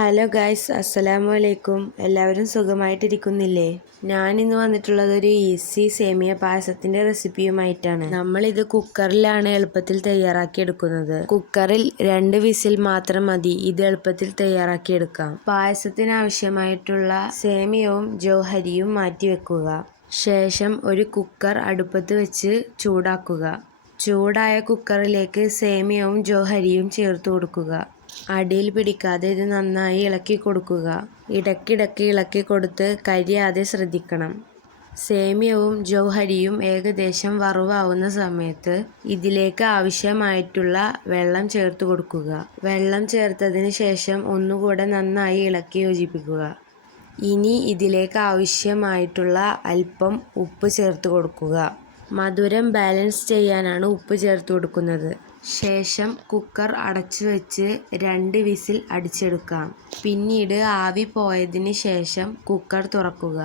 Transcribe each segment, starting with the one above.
Hello guys, അസ്സലാമു അലൈക്കും. എല്ലാവരും സുഖമായിട്ടിരിക്കുന്നില്ലേ? ഞാനിന്ന് വന്നിട്ടുള്ളത് ഒരു ഈസി സേമിയ പായസത്തിൻ്റെ റെസിപ്പിയുമായിട്ടാണ്. നമ്മളിത് കുക്കറിലാണ് എളുപ്പത്തിൽ തയ്യാറാക്കിയെടുക്കുന്നത്. കുക്കറിൽ 2 വിസിൽ മാത്രം മതി ഇത് എളുപ്പത്തിൽ തയ്യാറാക്കിയെടുക്കാം. പായസത്തിന് ആവശ്യമായിട്ടുള്ള സേമിയവും ജൗഹരിയും മാറ്റിവെക്കുക. ശേഷം ഒരു കുക്കർ അടുപ്പത്ത് വെച്ച് ചൂടാക്കുക. ചൂടായ കുക്കറിലേക്ക് സേമിയവും ജൗഹരിയും ചേർത്ത് കൊടുക്കുക. അടിയിൽ പിടിക്കാതെ ഇത് നന്നായി ഇളക്കി കൊടുക്കുക. ഇടയ്ക്കിടയ്ക്ക് ഇളക്കി കൊടുത്ത് കരിയാതെ ശ്രദ്ധിക്കണം. സേമിയവും ജൗഹരിയും ഏകദേശം വറവാവുന്ന സമയത്ത് ഇതിലേക്ക് ആവശ്യമായിട്ടുള്ള വെള്ളം ചേർത്ത് കൊടുക്കുക. വെള്ളം ചേർത്തതിന് ശേഷം ഒന്നുകൂടെ നന്നായി ഇളക്കി യോജിപ്പിക്കുക. ഇനി ഇതിലേക്ക് ആവശ്യമായിട്ടുള്ള അല്പം ഉപ്പ് ചേർത്ത് കൊടുക്കുക. മധുരം ബാലൻസ് ചെയ്യാനാണ് ഉപ്പ് ചേർത്ത് കൊടുക്കുന്നത്. ശേഷം കുക്കർ അടച്ചു വെച്ച് 2 വിസിൽ അടിച്ചെടുക്കാം. പിന്നീട് ആവി പോയതിന് ശേഷം കുക്കർ തുറക്കുക.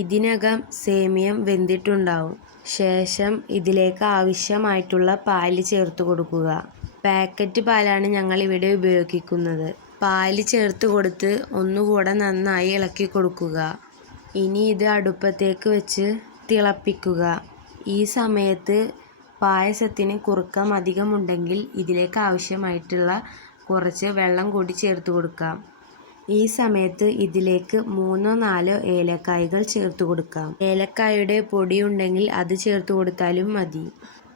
ഇതിനകം സേമിയം വെന്തിട്ടുണ്ടാവും. ശേഷം ഇതിലേക്ക് ആവശ്യമായിട്ടുള്ള പാല് ചേർത്ത് കൊടുക്കുക. പാക്കറ്റ് പാലാണ് ഞങ്ങൾ ഇവിടെ ഉപയോഗിക്കുന്നത്. പാല് ചേർത്ത് കൊടുത്ത് ഒന്നുകൂടെ നന്നായി ഇളക്കി കൊടുക്കുക. ഇനി ഇത് അടുപ്പത്തേക്ക് വെച്ച് തിളപ്പിക്കുക. ഈ സമയത്ത് പായസത്തിന് കുറുക്കം അധികമുണ്ടെങ്കിൽ ഇതിലേക്ക് ആവശ്യമായിട്ടുള്ള കുറച്ച് വെള്ളം കൂടി ചേർത്ത് കൊടുക്കാം. ഈ സമയത്ത് ഇതിലേക്ക് 3-4 ഏലക്കായകൾ ചേർത്ത് കൊടുക്കാം. ഏലക്കായുടെ പൊടി ഉണ്ടെങ്കിൽ അത് ചേർത്ത് കൊടുത്താലും മതി.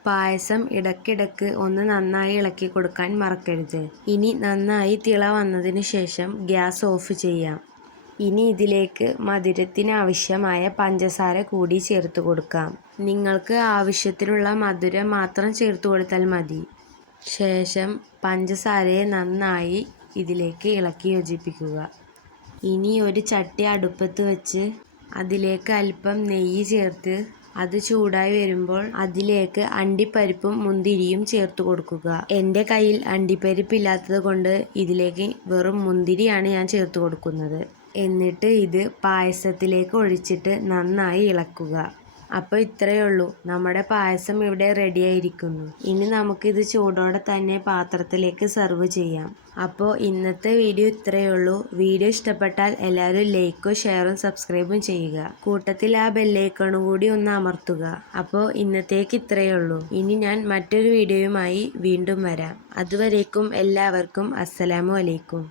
പായസം ഇടയ്ക്കിടയ്ക്ക് ഒന്ന് നന്നായി ഇളക്കി കൊടുക്കാൻ മറക്കരുത്. ഇനി നന്നായി തിള വന്നതിന് ശേഷം ഗ്യാസ് ഓഫ് ചെയ്യാം. ഇനി ഇതിലേക്ക് മധുരത്തിന് ആവശ്യമായ പഞ്ചസാര കൂടി ചേർത്ത് കൊടുക്കാം. നിങ്ങൾക്ക് ആവശ്യത്തിനുള്ള മധുരം മാത്രം ചേർത്ത് കൊടുത്താൽ മതി. ശേഷം പഞ്ചസാരയെ നന്നായി ഇതിലേക്ക് ഇളക്കി യോജിപ്പിക്കുക. ഇനി ഒരു ചട്ടി അടുപ്പത്ത് വെച്ച് അതിലേക്ക് അല്പം നെയ്യ് ചേർത്ത് അത് ചൂടായി വരുമ്പോൾ അതിലേക്ക് അണ്ടിപ്പരിപ്പും മുന്തിരിയും ചേർത്ത് കൊടുക്കുക. എൻ്റെ കയ്യിൽ അണ്ടിപ്പരിപ്പ് ഇല്ലാത്തത് കൊണ്ട് ഇതിലേക്ക് വെറും മുന്തിരിയാണ് ഞാൻ ചേർത്ത് കൊടുക്കുന്നത്. എന്നിട്ട് ഇത് പായസത്തിലേക്ക് ഒഴിച്ചിട്ട് നന്നായി ഇളക്കുക. അപ്പോൾ ഇത്രയേ ഉള്ളൂ, നമ്മുടെ പായസം ഇവിടെ റെഡിയായിരിക്കുന്നു. ഇനി നമുക്കിത് ചൂടോടെ തന്നെ പാത്രത്തിലേക്ക് സെർവ് ചെയ്യാം. അപ്പോൾ ഇന്നത്തെ വീഡിയോ ഇത്രയേ ഉള്ളൂ. വീഡിയോ ഇഷ്ടപ്പെട്ടാൽ എല്ലാവരും ലൈക്കും ഷെയറും സബ്സ്ക്രൈബും ചെയ്യുക. കൂട്ടത്തിൽ ആ ബെല്ലൈക്കണും കൂടി ഒന്ന് അമർത്തുക. അപ്പോൾ ഇന്നത്തേക്ക് ഇത്രയേ ഉള്ളൂ. ഇനി ഞാൻ മറ്റൊരു വീഡിയോയുമായി വീണ്ടും വരാം. അതുവരേക്കും എല്ലാവർക്കും അസ്സലാമു അലൈക്കും.